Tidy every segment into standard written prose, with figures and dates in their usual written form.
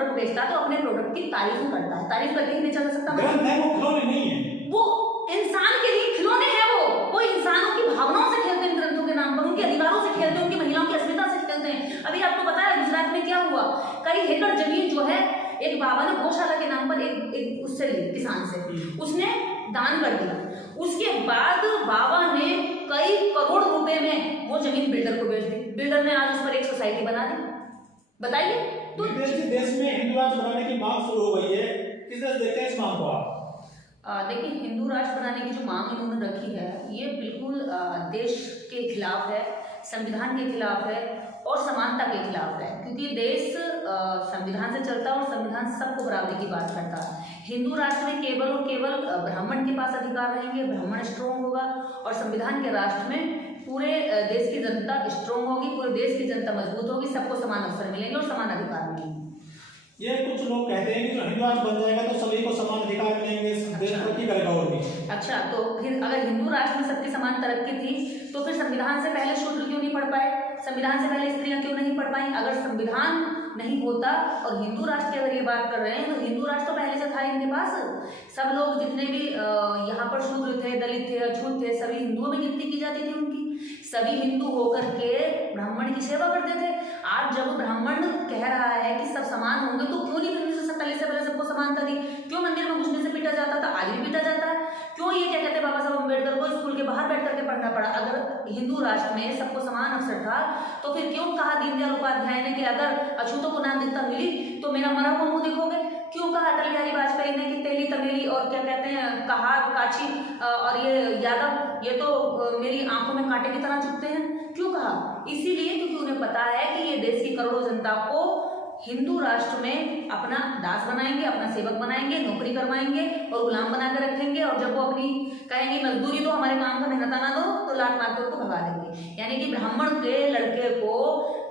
Product बेचता है तो अपने प्रोडक्ट की तारीफ करता है, तारीफ करके ही बेचा जा सकता है। वो खिलौने नहीं है, वो इंसान के लिए खिलौने हैं। वो इंसानों की भावनाओं से खेलते हैं, ग्रंथों के नाम पर उनके अधिकारों से खेलते हैं, उनकी महिलाओं की अस्मिता से खेलते हैं। अभी आपको पता है गुजरात में क्या हुआ, कई एकड़ जमीन जो है एक बाबा ने गौशाला के नाम पर एक उससे ली, किसान से, उसने दान कर दिया। उसके बाद बाबा ने कई करोड़ रुपए में वो जमीन बिल्डर को बेच दी। बिल्डर ने आज उस पर एक सोसाइटी बना दी। बताइए तो देश में हिंदू राष्ट्र बनाने की मांग शुरू हो गई है, किस तरह देखते हैं इस मांग को आप? देखिए, हिंदू राष्ट्र बनाने की जो मांग इन्होंने रखी है ये बिल्कुल देश के खिलाफ है, संविधान के खिलाफ है और समानता के खिलाफ है, क्योंकि देश संविधान से चलता है और संविधान सबको बराबरी की बात करता है। हिंदू राष्ट्र में केवल और केवल ब्राह्मण के पास अधिकार रहेंगे, ब्राह्मण स्ट्रोंग होगा, और संविधान के राष्ट्र में पूरे देश की जनता स्ट्रोंग होगी, पूरे देश की जनता मजबूत होगी, सबको समान अवसर मिलेंगे और समान अधिकार मिलेंगे। ये कुछ लोग कहते हैं कि जो हिंदू राष्ट्र बन जाएगा तो सभी को समान अधिकार मिलेंगे, देश तरक्की करेगा और भी। अच्छा, तो फिर अगर हिंदू राष्ट्र में सबकी समान तरक्की थी तो फिर संविधान से पहले शूद्र क्यों नहीं पढ़ पाए, संविधान से पहले स्त्रियां क्यों नहीं पढ़ पाई? अगर संविधान नहीं होता और हिंदू राष्ट्र की अगर ये बात कर रहे हैं तो हिंदू राष्ट्र तो पहले से था इनके पास। सब लोग जितने भी यहाँ पर शूद्र थे, दलित थे, अछूत थे, सभी हिंदुओं में गिनती की जाती थी उनकी। सभी हिंदू होकर के ब्राह्मण की सेवा करते थे। आज जब ब्राह्मण कह रहा है कि सब समान होंगे तो क्यों नहीं 1947 से पहले सबको समानता दी? क्यों मंदिर में घुसने से पीटा जाता था, आज भी पीटा जाता है? क्यों ये क्या कहते हैं बाबा साहब अम्बेडकर को स्कूल के बाहर बैठ करके पढ़ना पड़ा? अगर हिंदू राष्ट्र में सबको समान अवसर था तो फिर क्यों कहा दीनदयाल उपाध्याय ने कि अगर अछूतों को नागरिकता मिली तो मेरा मरा हुआ मुंह देखोगे? क्यों कहा अटल बिहारी वाजपेयी ने कि तेली तमेली और क्या कहते हैं कहार काची और ये यादव ये तो मेरी आंखों में कांटे की तरह चुभते हैं? क्यों कहा? इसीलिए क्योंकि उन्हें पता है कि ये देश की करोड़ों जनता को हिंदू राष्ट्र में अपना दास बनाएंगे, अपना सेवक बनाएंगे, नौकरी करवाएंगे और गुलाम बना के रखेंगे, और जब वो अपनी कहेंगे मजदूरी दो, हमारे काम का मेहनत आना दो, तो लात मार के उनको भगा देंगे। यानी कि ब्राह्मण के लड़के को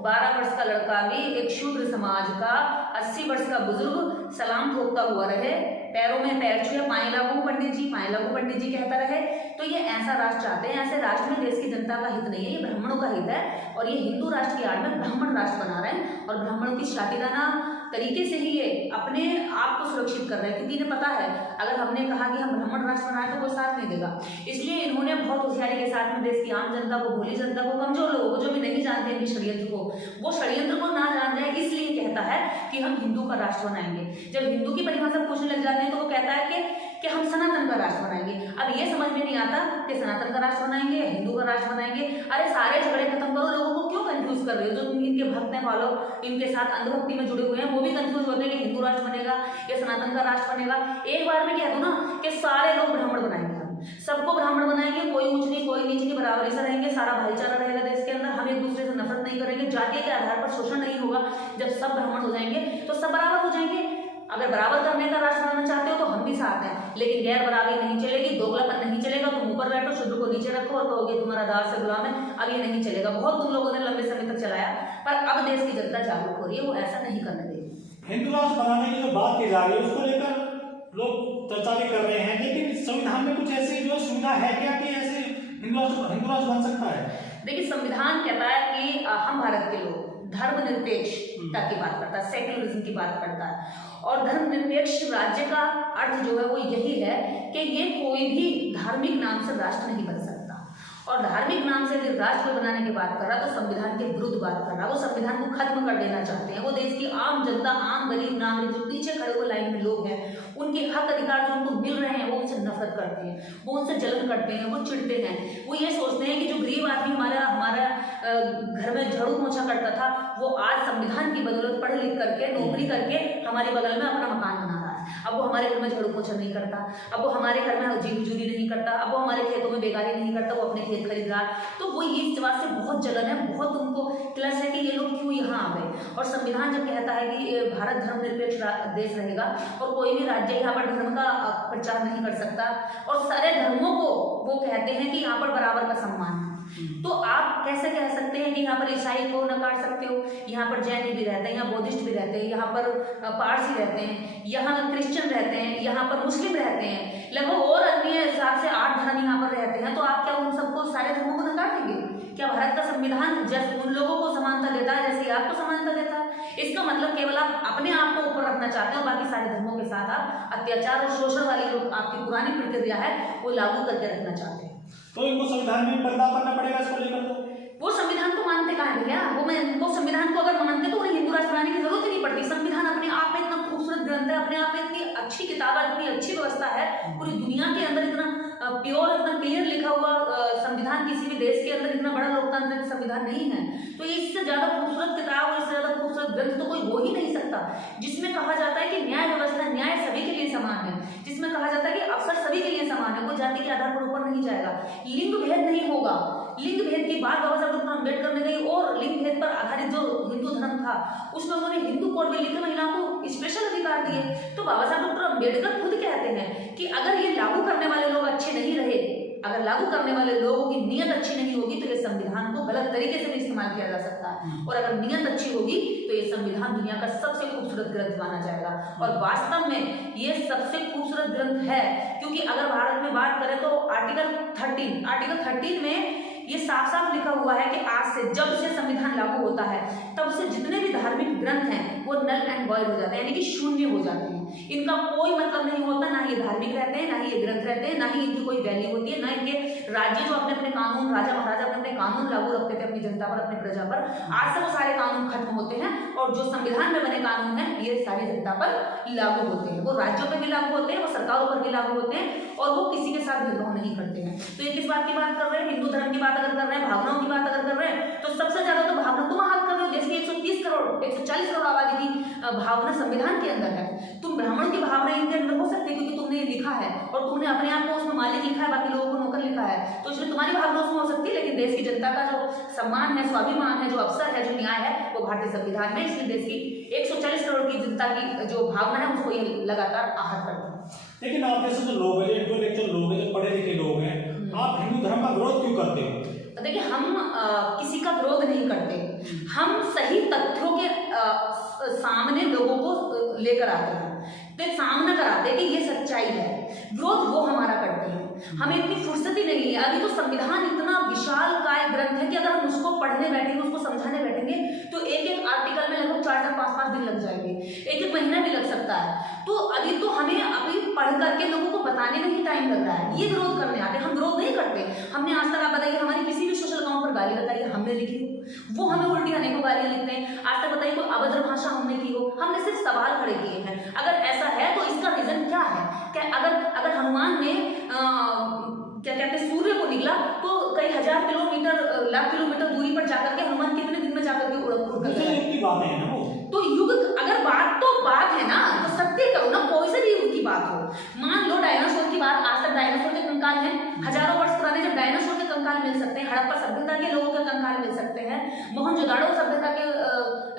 12 वर्ष का लड़का भी एक शूद्र समाज का 80 वर्ष का बुजुर्ग सलाम ठोकता हुआ रहे, पैरों में पैर छुए, पाए लागू पंडित जी, पाए लागू पंडित जी कहता रहे। तो ये ऐसा राष्ट्र चाहते हैं। ऐसे राष्ट्र में देश की जनता का हित नहीं है, ये ब्राह्मणों का हित है, और ये हिंदू राष्ट्र की आड़ में ब्राह्मण राष्ट्र बना रहे हैं और ब्राह्मणों की शातिराना तरीके से ही ये अपने आप को सुरक्षित कर रहे हैं, क्योंकि इन्हें पता है अगर हमने कहा कि हम ब्राह्मण राष्ट्र बनाए तो कोई साथ नहीं देगा। इसलिए इन्होंने बहुत होशियारी के साथ में देश की आम जनता को, भोली जनता को, कमजोर लोगों को, जो भी नहीं जानते इनके षड्यंत्र को, वो षड्यंत्र को ना जान जाए, इसलिए कहता है कि हम हिंदू का राष्ट्र बनाएंगे। जब हिंदू की परिभाषा पूछने लग जाते हैं तो वो कहता है कि हम सनातन का राष्ट्र बनाएंगे। अब ये समझ में नहीं आता कि सनातन का राष्ट्र बनाएंगे या हिंदू का राष्ट्र बनाएंगे। अरे सारे झगड़े खत्म करो, लोगों को क्यों कंफ्यूज कर रहे हो? जो इनके भक्त हैं, फॉलो इनके साथ अंधभक्ति में जुड़े हुए हैं, वो भी कंफ्यूज होते हैं कि हिंदू राष्ट्र बनेगा या सनातन का राष्ट्र बनेगा। एक बार में कह दो ना कि सारे लोग ब्राह्मण बनाएंगे, हम सबको ब्राह्मण बनाएंगे, कोई ऊंच नहीं कोई नीच नहीं, बराबरी से रहेंगे, सारा भाईचारा रहेगा देश के अंदर, हम एक दूसरे से नफरत नहीं करेंगे, जाति के आधार पर शोषण नहीं होगा। जब सब ब्राह्मण हो जाएंगे तो सब बराबर हो जाएंगे। अगर बराबर करने का राष्ट्र बनाना चाहते हो तो हम भी साथ हैं, लेकिन गैर बराबरी नहीं चलेगी, दोगलापन नहीं चलेगा। तुम ऊपर बैठो, शूद्र को नीचे रखो और कहोगे तुम्हारा दास से गुलाम है, अब ये नहीं चलेगा। बहुत तुम लोगों ने लंबे समय तक चलाया, पर अब देश की जनता जागरूक हो रही है, वो ऐसा नहीं करने देगी। हिंदू राष्ट्र बनाने की जो बात की जा रही है उसको लेकर लोग चर्चा भी कर रहे हैं, लेकिन संविधान में कुछ ऐसी जो सुविधा है क्या कि ऐसे हिंदू राष्ट्र बन सकता है? देखिए, संविधान कहता है कि हम भारत के लोग धर्मनिरपेक्षता की बात करता है, सेक्युलरिज्म की बात करता है, और धर्मनिरपेक्ष राज्य का अर्थ जो है वो यही है कि ये कोई भी धार्मिक नाम से राष्ट्र नहीं बन सकता। और धार्मिक नाम से यदि राष्ट्र बनाने की बात कर रहा है तो संविधान के विरुद्ध बात कर रहा है। वो संविधान को खत्म कर देना चाहते हैं। वो देश की आम जनता, आम गरीब नागरिक, जो पीछे खड़े हुए लाइन में लोग हैं, उनके हक अधिकार जो उनको मिल रहे हैं वो उनसे नफरत करते हैं, वो उनसे जलन करते हैं, वो चिढ़ते हैं। वो ये सोचते हैं कि जो गरीब आदमी हमारा घर में झाड़ू पोछा करता था, वो आज संविधान की बदौलत पढ़ लिख करके, नौकरी करके हमारे बगल में अपना मकान बना रहा है। अब वो हमारे घर में झाड़ू पोछा नहीं करता, अब वो हमारे घर में जी मजूरी नहीं करता, अब वो हमारे खेतों में बेगारी नहीं करता, वो अपने खेत खरीद रहा। तो वो इस बात से बहुत जलन है, बहुत उनको क्लस है कि ये लोग क्यों यहाँ आ गए। और संविधान जब कहता है कि भारत धर्मनिरपेक्ष देश रहेगा और कोई भी राज्य यहाँ पर धर्म का प्रचार नहीं कर सकता, और सारे धर्मों को वो कहते हैं कि यहाँ पर बराबर का सम्मान है, तो आप कैसे कह सकते हैं कि यहाँ पर ईसाई को नकार सकते हो? यहाँ पर जैन भी रहते हैं, यहाँ बौद्धिस्ट भी रहते हैं, यहाँ पर पारसी रहते हैं, यहाँ क्रिश्चियन रहते हैं, यहाँ पर मुस्लिम रहते हैं, लगभग और अन्य 7 से 8 धर्म यहाँ पर रहते हैं। तो आप क्या उन सबको, सारे धर्मों को नकार देंगे? क्या भारत का संविधान जैसे उन लोगों को समानता देता है जैसे आपको समानता देता है? इसका मतलब केवल आप अपने आप को ऊपर रखना चाहते हो, बाकी सारे धर्मों के साथ आप अत्याचार और शोषण वाली जो आपकी पुरानी प्रक्रिया है वो लागू करके रखना चाहते हैं। तो इनको संविधान में बदलाव करना पड़ेगा इसको लेकर। तो वो संविधान को मानते कहाँ है भैया? वो संविधान को अगर मानते तो उन्हें हिंदू राष्ट्र बनाने की जरूरत ही नहीं पड़ती। संविधान अपने आप में इतना खूबसूरत ग्रंथ है, अपने आप में इतनी अच्छी किताब है, इतनी अच्छी व्यवस्था है, पूरी दुनिया के अंदर इतना प्योर, इतना क्लियर लिखा हुआ संविधान किसी भी देश के अंदर इतना बड़ा लोकतांत्रिक संविधान नहीं है। तो इससे ज्यादा खूबसूरत किताब और इससे ज्यादा खूबसूरत ग्रंथ तो कोई हो ही नहीं सकता, जिसमें कहा जाता है कि न्याय व्यवस्था, न्याय सभी के लिए समान है, जिसमें कहा जाता है कि अवसर सभी के लिए समान है, कोई जाति के आधार पर ऊपर नहीं जाएगा, लिंग भेद नहीं होगा। लिंग भेद की बात बाबा साहब डॉक्टर अम्बेडकर ने कही और लिंग भेद पर आधारित जो हिंदू धर्म था उसमें उन्होंने हिंदू कोड में लिखे महिलाओं को स्पेशल अधिकार दिए। तो बाबा साहब डॉक्टर अम्बेडकर खुद कहते हैं कि अगर ये लागू करने वाले लोग अच्छे नहीं रहे, अगर लागू करने वाले लोगों की नीयत अच्छी नहीं होगी तो ये संविधान को गलत तरीके से भी इस्तेमाल किया जा सकता है, और अगर नीयत अच्छी होगी तो ये संविधान दुनिया का सबसे खूबसूरत ग्रंथ माना जाएगा। और वास्तव में ये सबसे खूबसूरत ग्रंथ है, क्योंकि अगर भारत में बात करें तो आर्टिकल 13 में ये साफ साफ लिखा हुआ है कि आज से, जब से संविधान लागू होता है तब से जितने भी धार्मिक ग्रंथ हैं वो नल एंड वॉइड हो जाते हैं, यानी कि शून्य हो जाते हैं। इनका कोई मतलब नहीं होता, ना ये धार्मिक रहते हैं, ना ही ये ग्रंथ रहते हैं, ना ही इनकी कोई वैल्यू होती है, ना इनके राज्य जो अपने अपने कानून, राजा महाराजा अपने कानून लागू रखते थे अपनी जनता पर, अपनी प्रजा पर, आज से वो सारे कानून खत्म होते हैं और जो संविधान में बने कानून हैं ये सारी जनता पर लागू होते हैं। वो राज्यों पर भी लागू होते हैं, वो सरकारों पर भी लागू होते हैं, और वो किसी के साथ भेदभाव नहीं करते हैं। तो ये किस बात की बात कर रहे हैं? हिंदू धर्म की बात अगर कर रहे हैं, भावनाओं की बात अगर कर रहे हैं, तो सबसे ज्यादा तो भावना तुम हाथ कर रहे हो। देश की 130 करोड़ 140 करोड़ आबादी की भावना संविधान के अंदर है। तुम ब्राह्मण की भावना इनके अंदर हो सकती है क्योंकि तुमने ये लिखा है और तुमने अपने आप को उसमें मालिक लिखा है, बाकी लोगों को नौकर लिखा है, तो इसलिए तुम्हारी भावना उसमें हो सकती है। लेकिन देश की जनता का जो सम्मान है, स्वाभिमान है, जो अवसर है, जो न्याय है, वो भारतीय संविधान में, इसलिए देश की 140 करोड़ की जनता की जो भावना है उसको ये लगातार आहत करता है। लेकिन आप जैसे जो लोग हैं, इंटेलेक्चुअल लोग हैं, जो पढ़े लिखे लोग हैं, आप हिंदू धर्म का विरोध क्यों करते हो? देखिए, हम किसी का विरोध नहीं करते, हम सही तथ्यों के सामने लोगों को लेकर आते हैं, तो सामना कराते हैं कि ये सच्चाई है। विरोध वो हमारा करते हैं, हमें इतनी फुर्सत ही नहीं है। अभी तो संविधान इतना विशाल काय ग्रंथ है कि अगर हम उसको पढ़ने बैठेंगे, उसको समझाने बैठेंगे तो एक एक आर्टिकल में लगभग 4-4, 5-5 दिन लग जाएंगे, एक एक महीना भी लग सकता है। तो अभी तो हमें अभी पढ़ करके लोगों को बताने में ही टाइम लग रहा है, ये विरोध करने आते हैं। हम विरोध नहीं करते। हमने आज तक, आप बताइए, हमारी किसी भी सोशल अकाउंट पर गाली बताइए हमने लिखी हो, वो हमें उल्टी अनेकों गालियां लिखते हैं। आज तक बताइए कोई अभद्र भाषा हमने की हो, हमने सिर्फ सवाल खड़े किए हैं। अगर ऐसा है तो इसका रीजन क्या है? क्या अगर हनुमान ने क्या कहते हैं सूर्य को निकला तो कई हजार किलोमीटर, लाख किलोमीटर दूरी पर जाकर के हनुमान कितने दिन में जाकर के उड़ कर बात है ना वो, तो युग, अगर बात तो बात है ना, तो सत्य करो ना, कोई से भी युग की बात हो। मान लो डायनासोर की बात, आज तक डायनासोर के कंकाल हैं, हजारों वर्ष पुराने जब डायनासोर के कंकाल मिल सकते हैं, हड़प्पा सभ्यता के लोगों के कंकाल मिल सकते हैं, मोहनजोदाड़ो सभ्यता के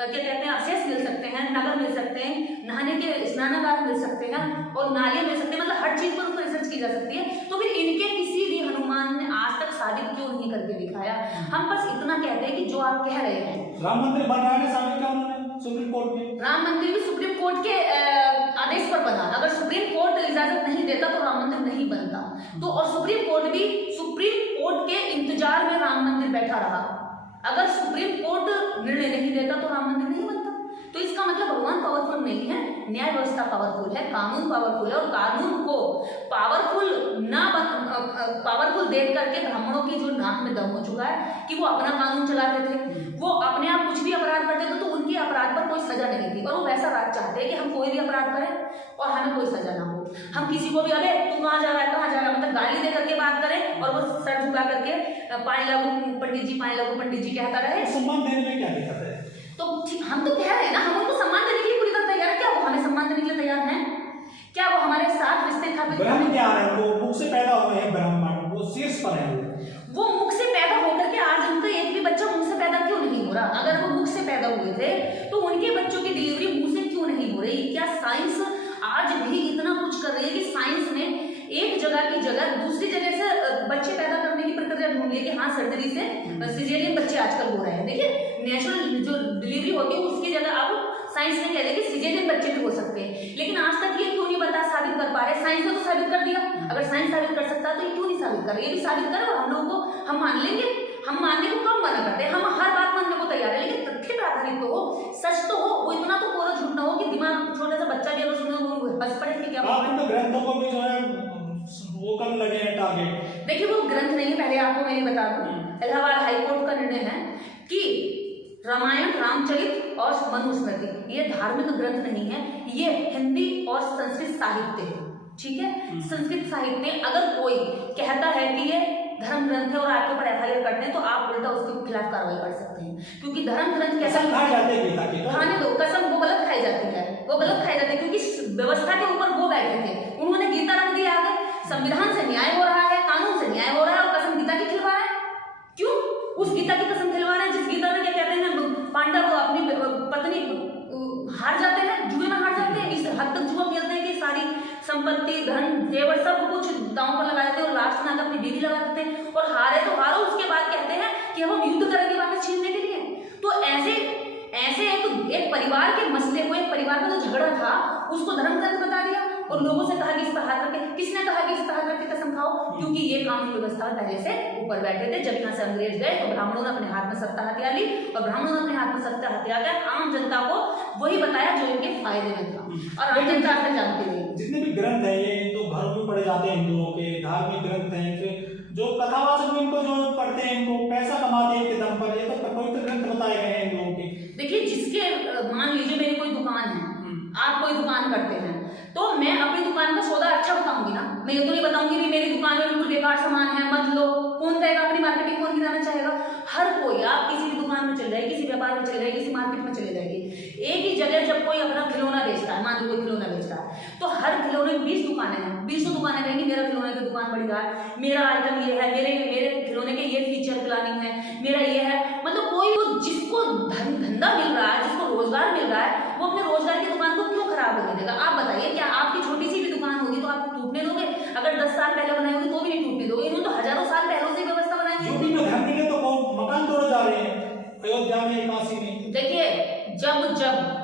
क्या कहते हैं अवशेष मिल सकते हैं, नगर मिल सकते हैं, नहाने के स्नानागार मिल सकते हैं और नाले मिल सकते हैं, मतलब हर चीज पर रिसर्च की जा सकती है। तो फिर इनके किसी भी हनुमान ने आज तक साबित क्यों नहीं करके दिखाया? हम बस इतना कहते हैं कि जो आप कह रहे हैं, राम मंदिर बन रहा है, साबित किया उन्होंने सुप्रीम कोर्ट में। राम मंदिर भी सुप्रीम कोर्ट के आदेश पर बना, अगर सुप्रीम कोर्ट इजाजत नहीं देता तो राम मंदिर नहीं बनता। तो और सुप्रीम कोर्ट भी सुप्रीम कोर्ट के इंतजार में राम मंदिर बैठा रहा। अगर सुप्रीम कोर्ट निर्णय नहीं देता तो राम मंदिर नहीं बनता। तो इसका मतलब भगवान पावरफुल नहीं है, न्याय व्यवस्था पावरफुल है, कानून पावरफुल है, और कानून को पावरफुल देख करके ब्राह्मणों की जो नाक में दम हो चुका है कि वो अपना कानून चलाते थे, वो अपने आप कुछ भी अपराध करते थे तो उनके अपराध पर कोई सजा नहीं थी, और वो वैसा राज चाहते हैं कि हम कोई भी अपराध करें और हमें कोई सजा ना हो। हम किसी को भी, अबे तू कहाँ जा रहा है, कहाँ जा रहा है, मतलब गाली दे करके बात करें और वो सर झुका करके पाए लागू पंडित जी कहता रहे। सम्मान देने में क्या दिक्कत है? तो हम तो कह रहे हैं ना, हम उनको सम्मान देने के लिए पूरी तरह तैयार है। क्या वो हमें सम्मान देने के लिए तैयार हैं? क्या वो हमारे साथ रिश्ते स्थापित? ब्रह्म क्या है? वो मुख से पैदा हुए हैं ब्रह्म, वो शीर्ष पर है। वो मुख से पैदा होकर के आज उनका एक भी बच्चा मुख से पैदा क्यों नहीं हो रहा? अगर वो मुख से पैदा हुए थे तो उनके बच्चों की डिलीवरी मुंह से क्यों नहीं हो रही? क्या साइंस आज भी इतना कुछ कर रही है कि साइंस ने एक जगह की जगह दूसरी जगह से बच्चे पैदा करने की प्रक्रिया ढूंढ ली है कि हाँ सर्जरी से सिजेरियन बच्चे आजकल हो रहे हैं। देखिए, नेचुरल जो डिलीवरी होती है उसकी जगह अब साइंस ने कह दिया कि सिजेरियन बच्चे भी हो सकते हैं। लेकिन आज तक ये क्यों नहीं बता साबित कर पा रहे? साइंस ने तो साबित कर दिया। अगर साइंस साबित कर सकता है तो ये क्यों नहीं साबित कर रहे? ये भी साबित करो, हम लोगों को हम मान लेंगे, हम मानने को कम मना करते हैं, हम हर बात मानने को तैयार है, लेकिन तथ्य पे आधारित तो हो, सच तो हो, वो इतना तो कोरा झूठ ना हो कि दिमाग छोटा सा बच्चा भी अगर सुने वो हंस पड़े कि क्या आप तो ग्रंथों को भी जो है वो करने लगे हैं टारगेट। देखिए वो ग्रंथ नहीं है, पहले आपको मैं ये बता दूं, इलाहाबाद हाईकोर्ट का निर्णय है कि रामायण, रामचरित और मनुस्मृति ये धार्मिक ग्रंथ नहीं है, ये हिंदी और संस्कृत साहित्य है, ठीक है। संस्कृत साहित्य अगर कोई कहता है कि ये धर्म ग्रंथ है और आपके ऊपर FIR करते हैं तो आप उल्टा उसके खिलाफ कार्रवाई कर सकते हैं, क्योंकि धर्म ग्रंथ कैसा खाने दो कसम, वो गलत खाई जाती है, वो गलत खाई जाती है, क्योंकि व्यवस्था के ऊपर वो बैठे थे, उन्होंने गीता रख दिया आगे, संविधान से न्याय हो रहा है, कानून से न्याय हो रहा है, और कसम गीता की खिलवा रहे हैं। क्यों उस गीता की कसम खिलवा रहे हैं जिस गीता में क्या कहते हैं, पांडव अपनी पत्नी हार जाते हैं, जुए में हार जाते हैं, इस हद तक जुआ खेलते हैं कि सारी संपत्ति, धन, जेवर सब कुछ दांव पर लगा देते हैं और लास्ट में आकर अपनी बीवी लगा देते हैं, और हारे तो हारो, उसके बाद कहते हैं कि हम युद्ध करेंगे वापस छीनने के लिए। तो ऐसे एक परिवार के मसले को, एक परिवार का जो झगड़ा था उसको धर्म ग्रंथ बता दिया और लोगों से कहा कि इस पर हाथ रखे। किसने कहा कि इस पर हाथ रख के कसम खाओ? क्योंकि ये कानून व्यवस्था पहले से ऊपर बैठे थे। जब यहाँ से अंग्रेज गए तो ब्राह्मणों ने अपने हाथ में सत्ता हथिया ली, और ब्राह्मणों ने अपने हाथ में सत्ता हथिया कर आम जनता को वही बताया जो इनके फायदे में था, और आम जनता से जानती रही। जितने भी ग्रंथ है ये तो घरों में पढ़े जाते हैं हिंदुओं के, धार्मिक ग्रंथ हैं, जो कथावाचक इनको जो पढ़ते हैं इनको पैसा कमाते हैं इनके दम पर, ये तो पवित्र ग्रंथ बताए गए हैं हिंदुओं के। देखिए जिसके मान लीजिए मेरी कोई दुकान है, आप कोई दुकान करते हैं, तो मैं अपनी दुकान का सौदा अच्छा बताऊंगी ना, मैं ये तो नहीं बताऊंगी कि मेरी दुकान में बिल्कुल बेकार सामान है मत लो। कौन कहेगा? अपनी मार्केटिंग कौन गिराना चाहेगा? हर कोई, आप किसी भी दुकान में चल जाए, किसी व्यापार में चले जाए, किसी मार्केट में चले जाएगी, एक ही जगह जब कोई अपना खिलौना बेचता है, मान लो कोई खिलौना बेच रहा है, तो हर खिलौने में 20 दुकानें हैं, 20 दुकानें कहेंगी मेरा खिलौने की दुकान बड़ी है, मेरा आइटम ये है, मेरे खिलौने के ये फीचर प्लानिंग है, मेरा ये है। मतलब कोई जिसको धंधा मिल रहा है, जिसको रोजगार मिल रहा है, वो अपने रोजगार की दुकान को क्यों खराब होने देगा? आप बताइए, क्या आपकी छोटी सी भी दुकान होगी तो आप टूटने दोगे? अगर 10 साल पहले बनाई होगी तो भी नहीं टूटने दोगे। इन्होंने तो हजारों साल पहले से व्यवस्था बनाई है। यूपी में घर मिले तो मकान तोड़े जा रहे हैं, अयोध्या में, काशी में। देखिए जब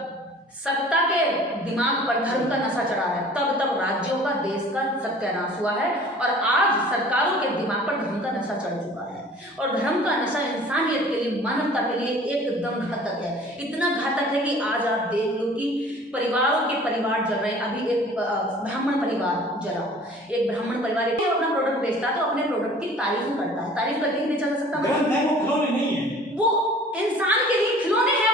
सत्ता के दिमाग पर धर्म का नशा चढ़ा है, तब राज्यों का, देश का सत्यानाश हुआ है, और आज सरकारों के दिमाग पर धर्म का नशा चढ़ चुका है। और धर्म का नशा इंसानियत के लिए, मानवता के लिए एकदम घातक है। इतना घातक है कि आज आप देख लो कि परिवारों के परिवार जल रहे हैं। अभी एक ब्राह्मण परिवार जला, एक ब्राह्मण परिवार अपना प्रोडक्ट बेचता है तो अपने प्रोडक्ट की तारीफ करता है, तारीफ करके ही बेचा जा सकता है। वो खिलौने नहीं है, वो इंसान के लिए खिलौने हैं।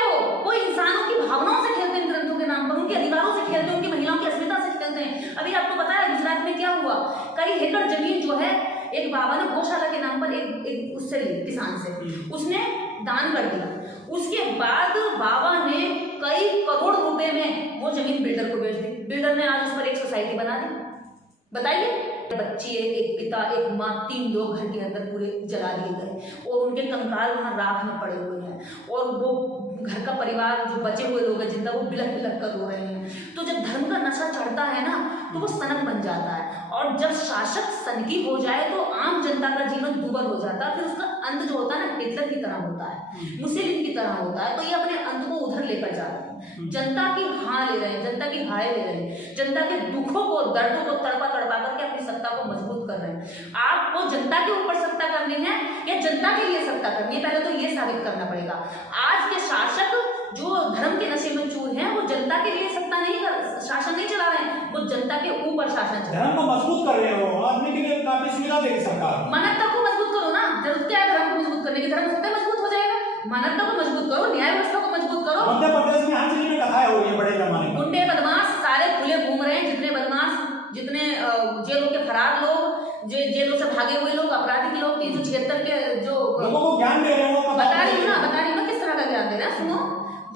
वो इंसानों की भावनाओं से खेलते हैं, ग्रंथों के नाम पर उनके अधिकारों से खेलते हैं, उनकी महिलाओं की अस्मिता से खेलते हैं। अभी आपको पता है गुजरात में क्या हुआ? कई एकड़ जमीन जो है एक बाबा ने गौशाला के नाम पर एक उससे ली, किसान से, उसने दान कर दिया। उसके बाद बाबा ने कई करोड़ रुपए में वो जमीन बिल्डर को बेच दी। बिल्डर ने आज उस पर एक सोसाइटी बना दी। बताइए, बच्ची, एक पिता, एक माँ, 3 लोग घर के अंदर पूरे जला दिए गए, और उनके कंकाल वहां राख में पड़े हुए हैं, और वो घर का परिवार जो बचे हुए लोग हैं जिंदा, वो बिलख बिलख कर रो रहे हैं। तो जब धर्म का नशा चढ़ता है ना, तो वो सनक बन जाता है, और जब शासक सनकी हो जाए तो आम जनता का जीवन दुर्भर हो जाता है। फिर उसका अंत जो होता है ना, हिटलर की तरह होता है, मुसोलिनी की तरह होता है। तो ये अपने अंत को उधर लेकर जा रहे हैं, जनता की हाँ ले रहे हैं, जनता की हाय ले रहे हैं, जनता के दुखों को, दर्दों को तड़पा करके अपनी सत्ता को मजबूत कर रहे हैं। आपको जनता के ऊपर सत्ता करनी है या जनता के लिए सत्ता करनी है, पहले तो ये साबित करना पड़ेगा। आज के शासक जो धर्म के नशे में चूर हैं, वो जनता के लिए शासन नहीं चला रहे हैं, वो जनता के ऊपर शासन चला रहे हैं। धर्म को मजबूत कर रहे हो, आदमी के लिए काफी सुविधा देगी सरकार। मानवता को मजबूत करो ना, जरूरत क्या है धर्म को मजबूत करने की? धर्म सबसे मजबूत हो जाएगा। मानवता को मजबूत करो, न्याय व्यवस्था को मजबूत करो। मध्य प्रदेश में हर चीज में कथाएं हो रही है बड़े पैमाने पर। गुंडे बदमाश सारे खुले घूम रहे हैं, जितने बदमाश, जितने जेलों के फरार लोग, जेलों से भागे हुए लोग, अपराधी लोग, 376 के जो लोगों को ज्ञान दे रहे हो, बता रही हूँ ना किस तरह का ज्ञान दे रहे हैं। सुनो,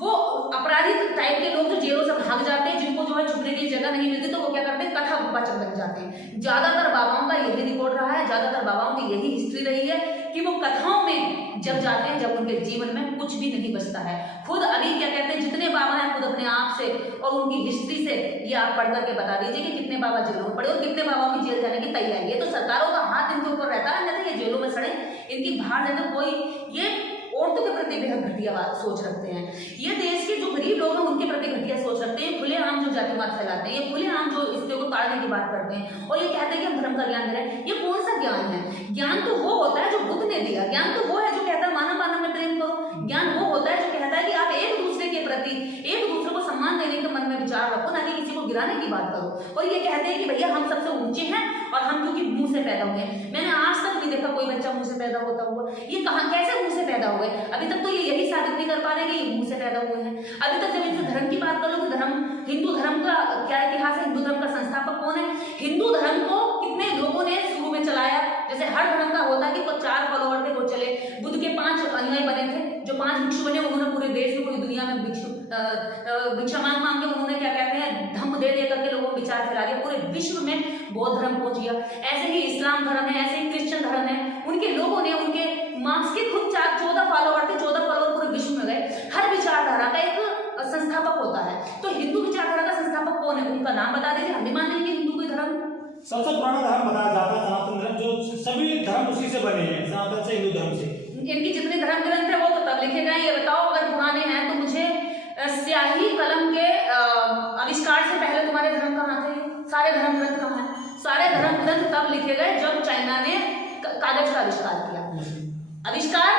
वो अपराधी टाइप के लोग जो जेलों से भाग जाते हैं, जिनको जो है छुपने की जगह नहीं मिलती, तो वो क्या करते हैं, कथा वाचक बन जाते हैं। ज्यादातर बाबाओं का यही रिकॉर्ड रहा है, ज्यादातर बाबाओं की यही हिस्ट्री रही है कि वो कथाओं में जब जाते हैं, जब उनके जीवन में कुछ भी नहीं बचता है। खुद अभी क्या कहते हैं, जितने बाबा हैं खुद अपने आप से और उनकी हिस्ट्री से ये आप पढ़ करके बता दीजिए कि कितने बाबा जेलों में पड़े और कितने बाबाओं की जेल जाने की तैयारी है। तो सरकारों का हाथ इनके ऊपर रहता है, नहीं तो ये जेलों में सड़े, इनकी बाहर जाकर कोई, ये औरतों के प्रति बेहद घटिया सोच रखते हैं। ये देश के जो गरीब लोग हैं उनके प्रति घटिया सोच रखते हैं। खुलेआम जो जातिवाद फैलाते हैं, ये खुलेआम जो इसको ताड़ने की बात करते हैं, और ये कहते हैं कि हम धर्म का ज्ञान दे रहे हैं। ये कौन सा ज्ञान है? ज्ञान तो वो होता है जो बुद्ध ने दिया। ज्ञान तो वो है जो मानव मानव में प्रेम करो। ज्ञान वो होता है जो कहता है कि आप एक दूसरे के प्रति, एक दूसरे को सम्मान देने के मन में विचार रखो, ना कि किसी को गिराने की बात करो। और ये कहते हैं कि भैया हम सबसे ऊंचे हैं और हम क्योंकि मुंह से पैदा हुए हैं। मैंने आज तक नहीं देखा कोई बच्चा मुंह से पैदा होता हुआ। ये कहाँ कैसे मुंह से पैदा हुए? अभी तक तो ये यही साबित नहीं कर पा रहे कि ये मुंह से पैदा हुए हैं। अभी तक जब इनसे धर्म की बात करो कि धर्म, हिंदू धर्म का क्या इतिहास है, हिंदू धर्म का संस्थापक कौन है, हिंदू धर्म को कितने लोगों ने शुरू में चलाया। जैसे हर धर्म का होता है कि कोई 4 फॉलोअर थे वो चले, बुद्ध के 5 अनुयायी बने थे, जो 5 भिक्षु बने उन्होंने पूरे देश में, पूरी दुनिया में भिक्षा मांग मांग के उन्होंने क्या कहते हैं धम्म दे दे करके लोगों को विचार फैला दिया, पूरे विश्व में बौद्ध धर्म पहुंच गया। ऐसे ही इस्लाम धर्म है, ऐसे ही क्रिश्चियन धर्म है, उनके लोगों ने, उनके मार्क्स के खुद 14 फॉलोअर थे, 14 फॉलोअर पूरे विश्व में गए। हर विचारधारा का एक संस्थापक होता है। तो हिंदू विचारधारा का संस्थापक कौन है, उनका नाम बता दीजिए, हम भी मान लेंगे हिंदू कोई धर्म। सबसे पुराना धर्म बताया जाता है सनातन धर्म, जो सभी धर्म उसी से बने हैं, सनातन से, हिंदू धर्म से। इनकी जितने धर्म ग्रंथ है वो तो तब लिखे गए। ये बताओ अगर पुराने हैं तो मुझे स्याही कलम के आविष्कार से पहले तुम्हारे धर्म कहाँ थे? सारे धर्म ग्रंथ कहाँ हैं? सारे धर्म ग्रंथ तब लिखे गए जब चाइना ने कागज का आविष्कार किया। आविष्कार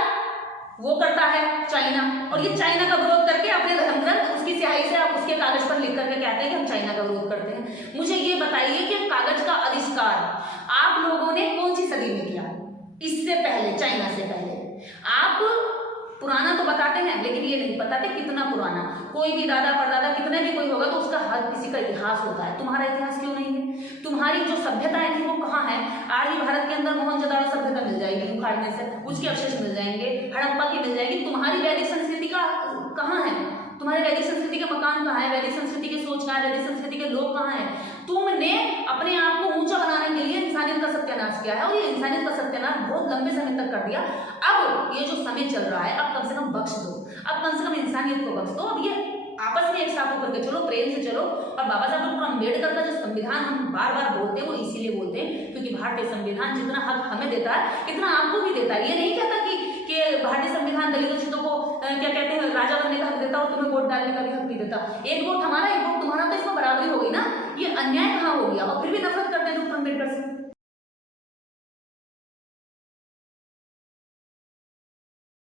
वो करता है चाइना, और ये चाइना का विरोध करके अपने धर्म ग्रंथ उसकी स्याही से आप उसके कागज पर लिख करके कहते हैं कि हम चाइना का विरोध करते हैं। मुझे ये बताइए कि कागज का आविष्कार आप लोगों ने कौन सी सदी में किया? इससे पहले, चाइना से पहले। आप पुराना तो बताते हैं लेकिन ये नहीं बताते कितना पुराना। कोई भी दादा परदादा कितने भी कोई होगा तो उसका हर किसी का इतिहास होता है। तुम्हारा इतिहास क्यों नहीं है? तुम्हारी जो सभ्यताएं थी वो कहाँ है? आज ही भारत के अंदर मोहनजोदड़ो सभ्यता मिल जाएगी उखाड़ने से, उसके अवशेष मिल जाएंगे, हड़प्पा की मिल जाएगी। तुम्हारी वैदिक संस्कृति का कहाँ है? तुम्हारे वैदिक संस्कृति के मकान कहाँ है? वैदिक संस्कृति की सोच कहाँ है? वैदिक संस्कृति के लोग कहाँ हैं? तुमने अपने आप को ऊंचा बनाने के लिए इंसानियत का सत्यानाश किया है, और ये इंसानियत का सत्यानाश बहुत लंबे समय तक कर दिया। अब ये जो समय चल रहा है, अब कम से कम बख्श दो, अब कम से कम इंसानियत को बख्श दो। अब ये आपस में एक साथ होकर के चलो, प्रेम से चलो। और बाबा साहब डॉक्टर अम्बेडकर का जो संविधान हम बार बार बोलते हैं वो इसीलिए बोलते हैं क्योंकि भारतीय संविधान जितना हक हमें देता है इतना आपको भी देता है। ये नहीं कहता कि भारतीय संविधान दलित दलितों को क्या कहते हैं राजा बनने का हक देता और तुम्हें वोट डालने का भी हक नहीं देता। एक वोट हमारा, एक वोट तुम्हारा, तो इसमें बराबरी हो गई ना। ये अन्याय कहाँ हो गया? और फिर भी नफरत करते